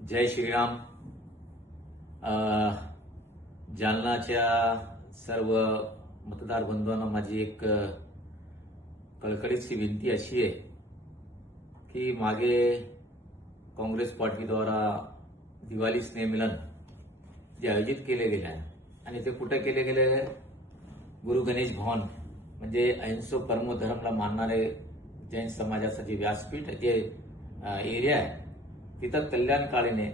जय श्रीराम. जालनाच्या सर्व मतदार बंधूंना माझी एक कळकळीतची कळकळीची विनंती अशी आहे की मागे काँग्रेस पार्टीद्वारा दिवाळी स्नेहमिलन जे आयोजित केले गेले आहे आणि ते कुठे केले गेले गुरु गणेश भवन म्हणजे अहिंसो परमधर्मला मानणारे जैन समाजाचं जे व्यासपीठ जे एरिया आहे तिथं कल्याण काळेने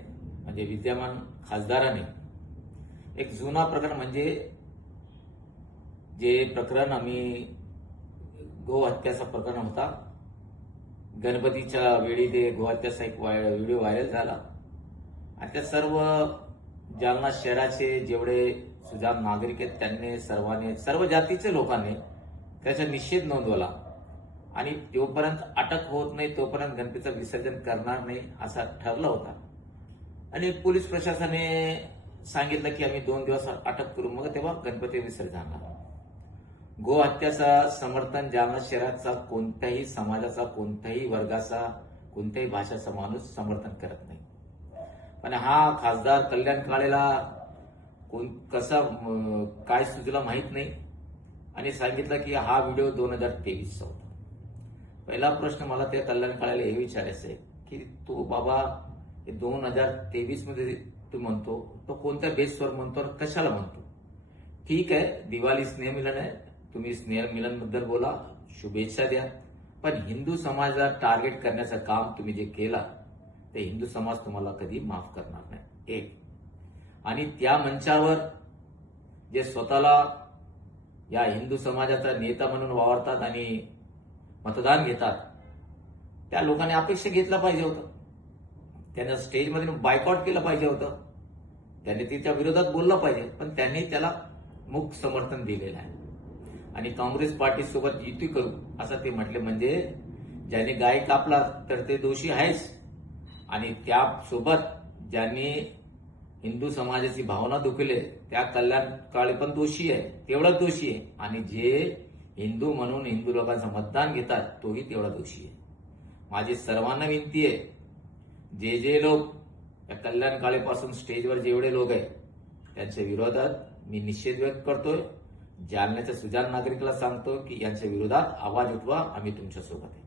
म्हणजे विद्यमान खासदाराने एक जुना प्रकरण म्हणजे जे प्रकरण आम्ही गोहत्याचा प्रकरण होता. गणपतीच्या वेळी ते गोहत्याचा एक व्हिडिओ व्हायरल झाला. आणि त्या सर्व जालना शहराचे जेवढे सुजाण नागरिक आहेत त्यांनी सर्वांनी सर्व जातीचे लोकांनी त्याचा निषेध नोंदवला. आणि तोपर्यंत अटक होत नाही तोपर्यंत गणपतीचं विसर्जन करणार नाही असा ठरला होता. आणि पोलीस प्रशासनाने सांगितलं की आम्ही दोन दिवस अटक करू मग तेव्हा गणपती विसर्जनाला गो हत्याचा समर्थन जालना शहराचा कोणत्याही समाजाचा कोणत्याही वर्गाचा कोणत्याही भाषाचा माणूस समर्थन करत नाही. पण हा खासदार कल्याण काळेला कोण कसा काय सुचला माहीत नाही. आणि सांगितलं की हा व्हिडिओ दोन हजार तेवीसचा होता. पहिला प्रश्न मला त्या कल्याण काळाला हे विचारायचं आहे की तो बाबा हे दोन हजार तेवीसमध्ये तू म्हणतो तो कोणत्या बेसवर म्हणतो आणि कशाला म्हणतो? ठीक आहे दिवाळी स्नेहमिलन आहे. तुम्ही स्नेहमिलनबद्दल बोला शुभेच्छा द्या. पण हिंदू समाजाला टार्गेट करण्याचं काम तुम्ही जे केला ते हिंदू समाज तुम्हाला कधी माफ करणार नाही. एक. आणि त्या मंचावर जे स्वतःला या हिंदू समाजाचा नेता म्हणून वावरतात आणि मतदान घेतात. त्या लोकांनी अपेक्षा घेतला पाहिजे होतं. त्यांना स्टेजमध्ये बायकॉट केलं पाहिजे होतं. त्यांनी तिच्या विरोधात बोललं पाहिजे पण त्यांनी त्याला मुख समर्थन दिलेलं आहे. आणि काँग्रेस पार्टी सोबत युती करू असं ते म्हटले म्हणजे ज्याने गाय कापला तर ते दोषी आहेच आणि त्यासोबत ज्यांनी हिंदू समाजाची भावना दुखले त्या कल्याण काळे पण दोषी आहे तेवढाच दोषी आहे. आणि जे हिंदू म्हणून हिंदू लोकांचं मतदान घेतात तोही तेवढा दोषी आहे. माझी सर्वांना विनंती आहे जे जे लोक या कल्याण काळेपासून स्टेजवर जेवढे लोक आहेत त्यांच्या विरोधात मी निषेध व्यक्त करतोय. जालन्याच्या सुजाण नागरिकला सांगतो की यांच्या विरोधात आवाज उठवा आम्ही तुमच्यासोबत आहे.